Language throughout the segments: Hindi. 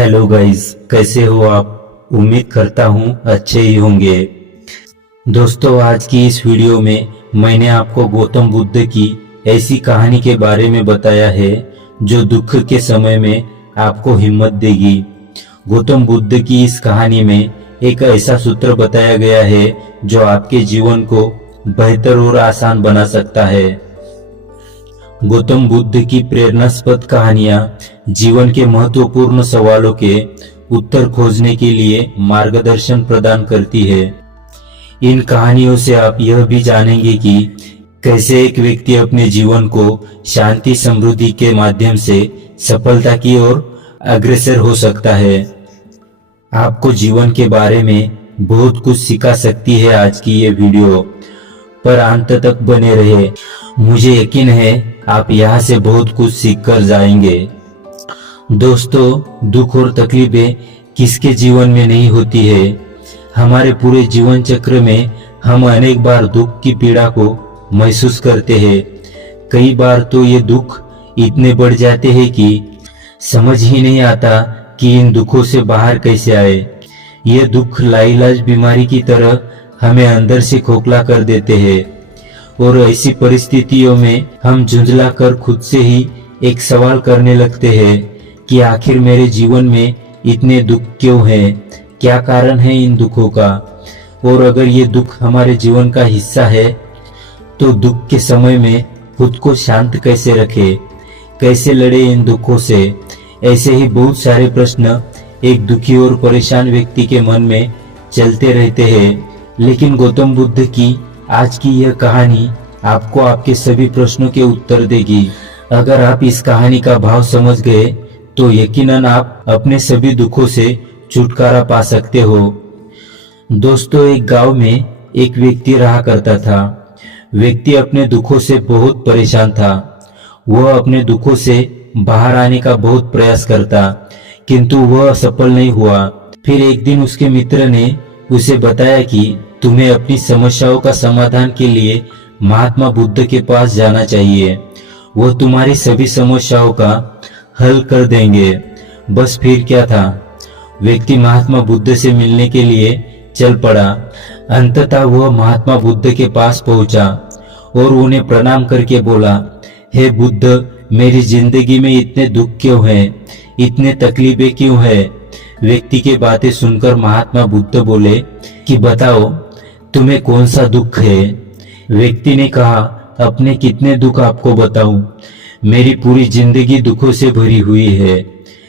हेलो गाइस, कैसे हो आप। उम्मीद करता हूँ अच्छे ही होंगे। दोस्तों, आज की इस वीडियो में मैंने आपको गौतम बुद्ध की ऐसी कहानी के बारे में बताया है जो दुख के समय में आपको हिम्मत देगी। गौतम बुद्ध की इस कहानी में एक ऐसा सूत्र बताया गया है जो आपके जीवन को बेहतर और आसान बना सकता है। गौतम बुद्ध की प्रेरणास्पद कहानियां जीवन के महत्वपूर्ण सवालों के उत्तर खोजने के लिए मार्गदर्शन प्रदान करती है। इन कहानियों से आप यह भी जानेंगे कि कैसे एक व्यक्ति अपने जीवन को शांति समृद्धि के माध्यम से सफलता की ओर अग्रसर हो सकता है। आपको जीवन के बारे में बहुत कुछ सिखा सकती है आज की ये वीडियो, पर अंत तक बने रहे। मुझे यकीन है आप यहाँ से बहुत कुछ सीख कर जाएंगे। दोस्तों, दुख और तकलीफें किसके जीवन में नहीं होती है। हमारे पूरे जीवन चक्र में हम अनेक बार दुख की पीड़ा को महसूस करते हैं। कई बार तो ये दुख इतने बढ़ जाते हैं कि समझ ही नहीं आता कि इन दुखों से बाहर कैसे आए। ये दुख लाइलाज बीमारी की तरह हमें अंदर से खोखला कर देते हैं और ऐसी परिस्थितियों में हम झुंझला कर खुद से ही एक सवाल करने लगते हैं कि आखिर मेरे जीवन में इतने दुख क्यों हैं, क्या कारण है इन दुखों का। और अगर ये दुख हमारे जीवन का हिस्सा है तो दुख के समय में खुद को शांत कैसे रखें, कैसे लड़े इन दुखों से। ऐसे ही बहुत सारे प्रश्न एक दुखी और परेशान व्यक्ति के मन में चलते रहते हैं। लेकिन गौतम बुद्ध की आज की यह कहानी आपको आपके सभी प्रश्नों के उत्तर देगी। अगर आप इस कहानी का भाव समझ गए तो यकीनन आप अपने सभी दुखों से छुटकारा पा सकते हो। दोस्तों, एक गांव में एक व्यक्ति रहा करता था। व्यक्ति अपने दुखों से बहुत परेशान था। वह अपने दुखों से बाहर आने का बहुत प्रयास करता, किंतु वह सफल नहीं हुआ। फिर एक दिन उसके मित्र ने उसे बताया कि तुम्हें अपनी समस्याओं का समाधान के लिए महात्मा बुद्ध के पास जाना चाहिए। वो तुम्हारी सभी समस्याओं का हल कर देंगे। बस फिर क्या था, व्यक्ति महात्मा बुद्ध से मिलने के लिए चल पड़ा। अंततः वह महात्मा बुद्ध के पास पहुंचा और उन्हें प्रणाम करके बोला, हे बुद्ध, मेरी जिंदगी में इतने दुख क्यों हैं, इतने तकलीफें क्यों हैं। व्यक्ति की बातें सुनकर महात्मा बुद्ध बोले कि बताओ तुम्हें कौन सा दुख है। व्यक्ति ने कहा, अपने कितने दुख आपको बताऊं, मेरी पूरी जिंदगी दुखों से भरी हुई है।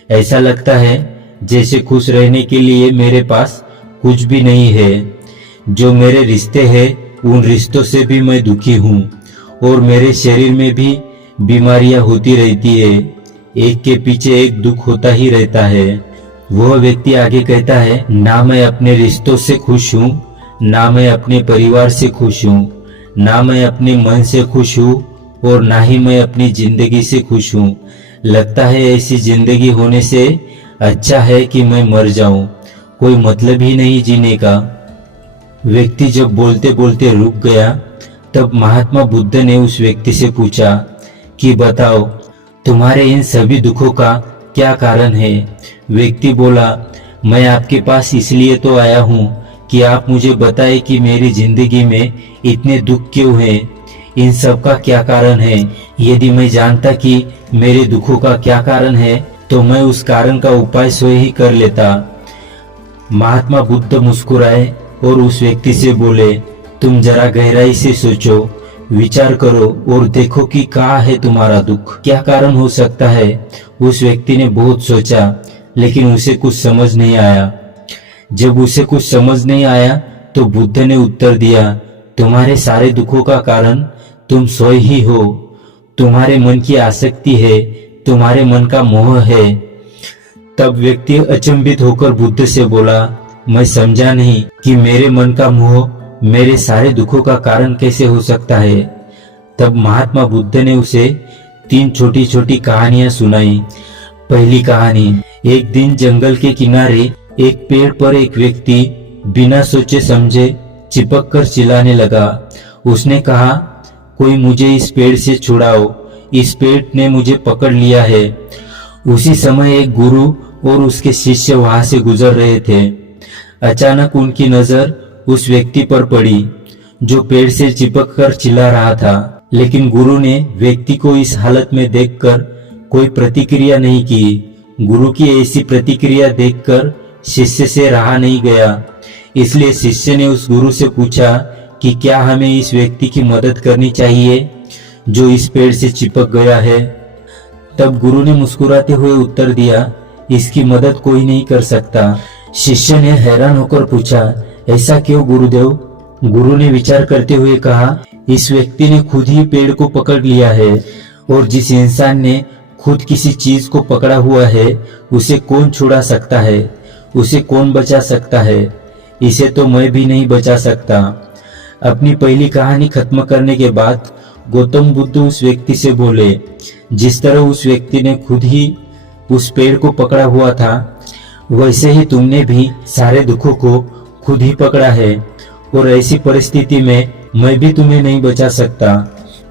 ऐसा लगता है जैसे खुश रहने के लिए मेरे पास कुछ भी नहीं है। जो मेरे रिश्ते हैं उन रिश्तों से भी मैं दुखी हूँ और मेरे शरीर में भी बीमारियां होती रहती है। एक के पीछे एक दुख होता ही रहता है। वह व्यक्ति आगे कहता है, ना मैं अपने रिश्तों से खुश हूँ, ना मैं अपने परिवार से खुश हूँ, ना मैं अपने मन से खुश हूँ और ना ही मैं अपनी जिंदगी से खुश हूँ। लगता है ऐसी जिंदगी होने से अच्छा है कि मैं मर जाऊं, कोई मतलब ही नहीं जीने का। व्यक्ति जब बोलते बोलते रुक गया तब महात्मा बुद्ध ने उस व्यक्ति से पूछा कि बताओ तुम्हारे इन सभी दुखों का क्या कारण है। व्यक्ति बोला, मैं आपके पास इसलिए तो आया हूँ कि आप मुझे बताएं कि मेरी जिंदगी में इतने दुख क्यों हैं, इन सब का क्या कारण है। यदि मैं जानता कि मेरे दुखों का क्या कारण है तो मैं उस कारण का उपाय स्वयं ही कर लेता। महात्मा बुद्ध मुस्कुराए और उस व्यक्ति से बोले, तुम जरा गहराई से सोचो, विचार करो और देखो कि कहाँ है तुम्हारा दुख, क्या कारण हो सकता है। उस व्यक्ति ने बहुत सोचा लेकिन उसे कुछ समझ नहीं आया। जब उसे कुछ समझ नहीं आया तो बुद्ध ने उत्तर दिया, तुम्हारे सारे दुखों का कारण तुम स्वयं ही हो। तुम्हारे मन की आसक्ति है, तुम्हारे मन का मोह है। तब व्यक्ति अचंभित होकर बुद्ध से बोला, मैं समझा नहीं कि मेरे मन का मोह मेरे सारे दुखों का कारण कैसे हो सकता है। तब महात्मा बुद्ध ने उसे 3 छोटी छोटी कहानियां सुनाई। पहली कहानी, एक दिन जंगल के किनारे एक पेड़ पर एक व्यक्ति बिना सोचे समझे चिपक कर चिल्लाने लगा। उसने कहा, कोई मुझे इस पेड़ से छुड़ाओ, इस पेड़ ने मुझे पकड़ लिया है। उसी समय एक गुरु और उसके शिष्य वहां से गुजर रहे थे। अचानक उनकी नजर उस व्यक्ति पर पड़ी जो पेड़ से चिपक कर चिल्ला रहा था, लेकिन गुरु ने व्यक्ति को इस हालत में देखकर कोई प्रतिक्रिया नहीं की। गुरु की ऐसी प्रतिक्रिया देखकर शिष्य से रहा नहीं गया, इसलिए शिष्य ने उस गुरु से पूछा कि क्या हमें इस व्यक्ति की मदद करनी चाहिए जो इस पेड़ से चिपक गया है। तब गुरु ने मुस्कुराते हुए उत्तर दिया, इसकी मदद कोई नहीं कर सकता। शिष्य ने हैरान होकर पूछा, ऐसा क्यों गुरुदेव? गुरु ने विचार करते हुए कहा, इस व्यक्ति ने खुद ही पेड़ को पकड़ लिया है और जिस इंसान ने खुद किसी चीज को पकड़ा हुआ है उसे कौन छुड़ा सकता है, उसे कौन बचा सकता है? इसे तो मैं भी नहीं बचा सकता। अपनी पहली कहानी खत्म करने के बाद गौतम बुद्ध उस व्यक्ति से बोले, जिस तरह उस व्यक्ति ने खुद ही उस पेड़ को पकड़ा हुआ था, वैसे ही तुमने भी सारे दुखों को खुद ही पकड़ा है और ऐसी परिस्थिति में मैं भी तुम्हें नहीं बचा सकता।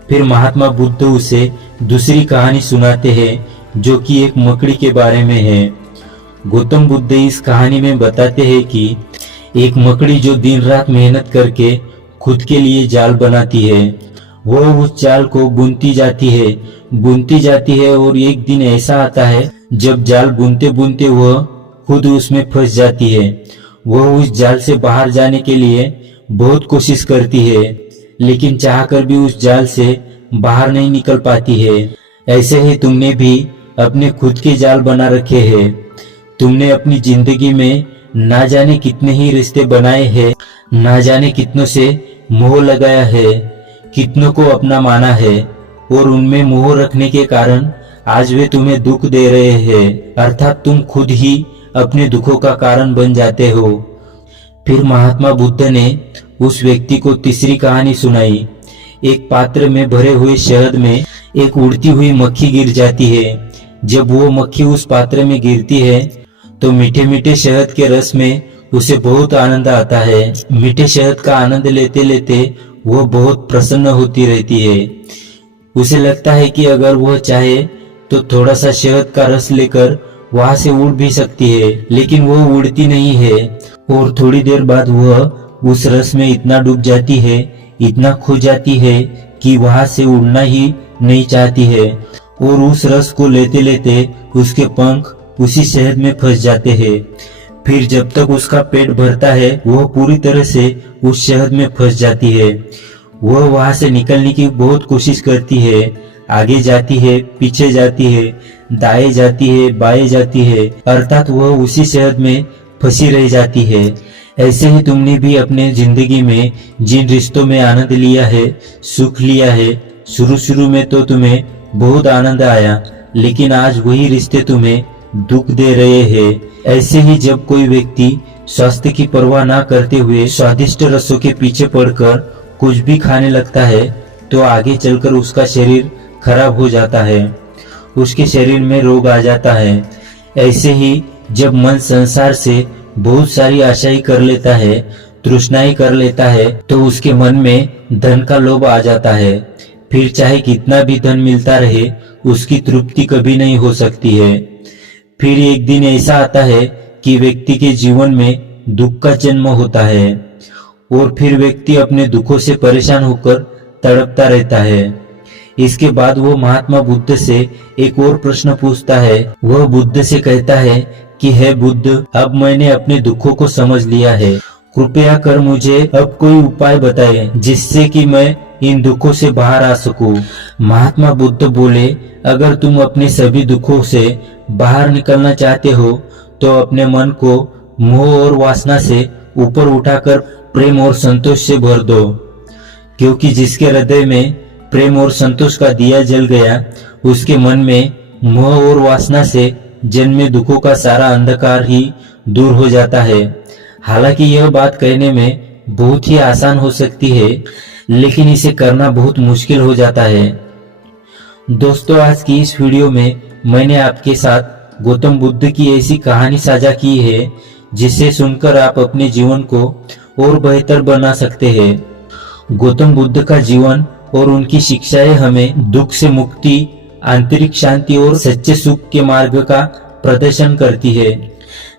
फिर महात्मा बुद्ध उसे दूसरी कहानी सुनाते हैं जो कि एक मकड़ी के बारे में है। गौतम बुद्ध इस कहानी में बताते हैं कि एक मकड़ी जो दिन रात मेहनत करके खुद के लिए जाल बनाती है, वो उस जाल को बुनती जाती है और एक दिन ऐसा आता है जब जाल बुनते बुनते वह खुद उसमें फंस जाती है। वह उस जाल से बाहर जाने के लिए बहुत कोशिश करती है, लेकिन चाहकर भी उस जाल से बाहर नहीं निकल पाती है। ऐसे ही तुमने भी अपने खुद के जाल बना रखे हैं। तुमने अपनी जिंदगी में ना जाने कितने ही रिश्ते बनाए हैं, ना जाने कितनों से मोह लगाया है, कितनों को अपना माना है और उनमें मोह रखने के कारण आज वे तुम्हें दुख दे रहे हैं, अर्थात तुम खुद ही अपने दुखों का कारण बन जाते हो। फिर महात्मा बुद्ध ने उस व्यक्ति को तीसरी कहानी सुनाई। एक पात्र में भरे हुए शहद में एक उड़ती हुई मक्खी गिर जाती है। जब वो मक्खी उस पात्र में गिरती है तो मीठे मीठे शहद के रस में उसे बहुत आनंद आता है। मीठे शहद का आनंद लेते लेते वो बहुत प्रसन्न होती रहती है। उसे लगता है कि अगर वह चाहे तो थोड़ा सा शहद का रस लेकर वहां से उड़ भी सकती है, लेकिन वो उड़ती नहीं है और थोड़ी देर बाद वह उस रस में इतना डूब जाती है, इतना खो जाती है कि वहां से उड़ना ही नहीं चाहती है और उस रस को लेते लेते उसके पंख उसी शहद में फंस जाते हैं। फिर जब तक उसका पेट भरता है वह पूरी तरह से उस शहद में फंस जाती है। वह वहां से निकलने की बहुत कोशिश करती है, आगे जाती है, पीछे जाती है, दाएं जाती है, बाएं जाती है, अर्थात वह उसी शहद में फंसी रह जाती है। ऐसे ही तुमने भी अपने जिंदगी में जिन रिश्तों में आनंद लिया है, सुख लिया है, शुरू में तो तुम्हें बहुत आनंद आया, लेकिन आज वही रिश्ते तुम्हें दुख दे रहे हैं। ऐसे ही जब कोई व्यक्ति स्वास्थ्य की परवाह ना करते हुए स्वादिष्ट रसों के पीछे पड़कर कुछ भी खाने लगता है तो आगे चलकर उसका शरीर खराब हो जाता है, उसके शरीर में रोग आ जाता है। ऐसे ही जब मन संसार से बहुत सारी आशाएं कर लेता है, तृष्णाएं कर लेता है, तो उसके मन में धन का लोभ आ जाता है। फिर चाहे कितना भी धन मिलता रहे उसकी तृप्ति कभी नहीं हो सकती है। फिर एक दिन ऐसा आता है कि व्यक्ति के जीवन में दुख का जन्म होता है और फिर व्यक्ति अपने दुखों से परेशान होकर तड़पता रहता है। इसके बाद वो महात्मा बुद्ध से एक और प्रश्न पूछता है। वह बुद्ध से कहता है कि हे बुद्ध, अब मैंने अपने दुखों को समझ लिया है, कृपया कर मुझे अब कोई उपाय बताएं जिससे कि मैं इन दुखों से बाहर आ सकूं। महात्मा बुद्ध बोले, अगर तुम अपने सभी दुखों से बाहर निकलना चाहते हो तो अपने मन को मोह और वासना से ऊपर उठाकर प्रेम और संतोष से भर दो, क्योंकि जिसके हृदय में प्रेम और संतोष का दिया जल गया उसके मन में मोह और वासना से जन्मे दुखों का सारा अंधकार ही दूर हो जाता है। हालांकि यह बात कहने में बहुत ही आसान हो सकती है, लेकिन इसे करना बहुत मुश्किल हो जाता है। दोस्तों, आज की इस वीडियो में मैंने आपके साथ गौतम बुद्ध की ऐसी कहानी साझा की है जिसे सुनकर आप अपने जीवन को और बेहतर बना सकते हैं। गौतम बुद्ध का जीवन और उनकी शिक्षाएं हमें दुख से मुक्ति, आंतरिक शांति और सच्चे सुख के मार्ग का प्रदर्शन करती है।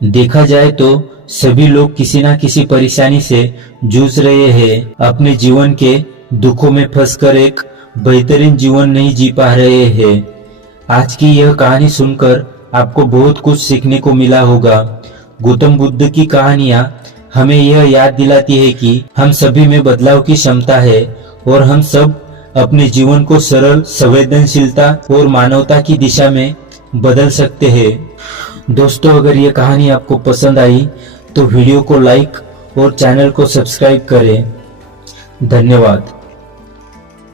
देखा जाए तो सभी लोग किसी न किसी परेशानी से जूझ रहे हैं, अपने जीवन के दुखों में फंसकर एक बेहतरीन जीवन नहीं जी पा रहे हैं। आज की यह कहानी सुनकर आपको बहुत कुछ सीखने को मिला होगा। गौतम बुद्ध की कहानियां हमें यह याद दिलाती है कि हम सभी में बदलाव की क्षमता है और हम सब अपने जीवन को सरल, संवेदनशीलता और मानवता की दिशा में बदल सकते हैं। दोस्तों, अगर यह कहानी आपको पसंद आई तो वीडियो को लाइक और चैनल को सब्सक्राइब करें। धन्यवाद।